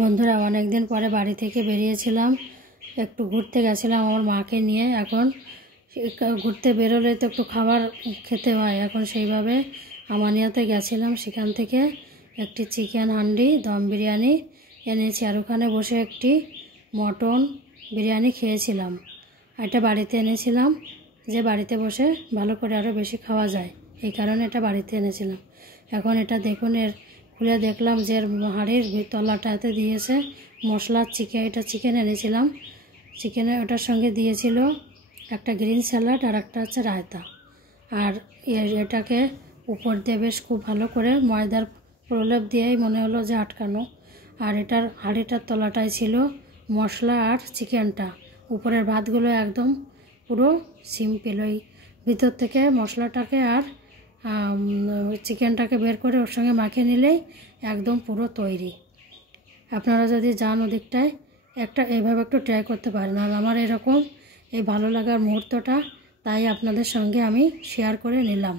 বন্ধুরা, অনেক দিন পরে বাড়ি থেকে বেরিয়েছিলাম, একটু ঘুরতে গেছিলাম আমার মাকে নিয়ে। এখন ঘুরতে বেরোলে তো একটু খাবার খেতে হয়। এখন সেইভাবে আমানিয়াতে গেছিলাম, সেখান থেকে একটি চিকেন হান্ডি দম বিরিয়ানি এনেছি, আর ওখানে বসে একটি মটন বিরিয়ানি খেয়েছিলাম। এটা বাড়িতে এনেছিলাম যে বাড়িতে বসে ভালো করে আরও বেশি খাওয়া যায়, এই কারণে এটা বাড়িতে এনেছিলাম। এখন এটা দেখুন, এর খুলে দেখলাম যে হাঁড়ির তলাটাতে দিয়েছে মশলার চিকেন। এটা চিকেন এনেছিলাম, চিকেনে ওটার সঙ্গে দিয়েছিল একটা গ্রিন স্যালাড আর একটা হচ্ছে রায়তা। আর এটাকে উপর দিয়ে বেশ খুব ভালো করে ময়দার প্রলেপ দিয়েই মনে হলো যে আটকানো। আর এটার হাঁড়িটার তলাটায় ছিল মশলা আর চিকেনটা, উপরের ভাতগুলো একদম পুরো সিম্পল। ওই ভিতর থেকে মশলাটাকে আর চিকেনটাকে বের করে ওর সঙ্গে মাখিয়ে নিলেই একদম পুরো তৈরি। আপনারা যদি যান ওদিকটায় এইভাবে একটু ট্রাই করতে পারেন। আর আমার এরকম এই ভালো লাগার মুহূর্তটা তাই আপনাদের সঙ্গে আমি শেয়ার করে নিলাম।